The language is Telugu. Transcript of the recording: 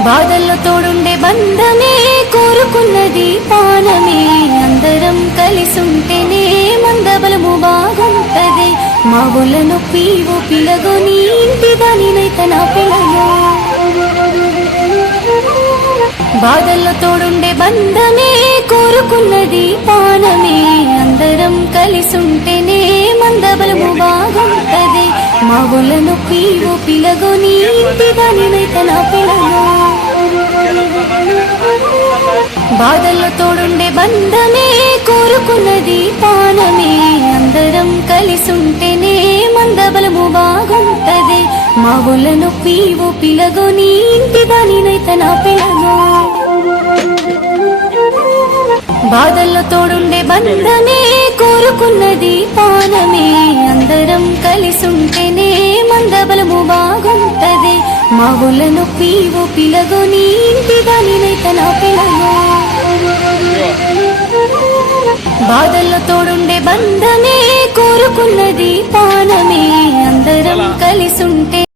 బాధల్లో తోడుండే బంధమే కోరుకున్నది పానమే అందరం కలిసుంటేనే మందబలము బాగుంటది మా ఒళ్ళ నొప్పి ఓ పిలగొని ఇంటి దానినైత నా పిల్లలు బాధల్లో తోడుండే బంధమే కోరుకున్నది పానమే అందరం కలిసుంటేనే మందబలము బాగుంటది మా ఒళ్ళ నొప్పి ఓ పిలగొని ఇంటి దానినైత నా పిల్లలు బాధల్లో తోడుండే బంధమే కోరుకున్నది పానమే అందరం కలిసుంటేనే మందబలము బాగుంటది మా ఒళ్ళ నొప్పి ఓ పిలగొని ఇంటి దానినైత నా పిల్లలు బాధల్లో తోడుండే బంధమే కోరుకున్నది పానమే అందరం కలిసుంటేనే మందబలము బాగుంటది మా ఒళ్ళ నొప్పి ఓ పిలగొని ఇంటి దానినైత నా పిల్లలు బాధల్లో తోడుండే బంధమే కోరుకున్నది పానమే అందరం కలిసుంటే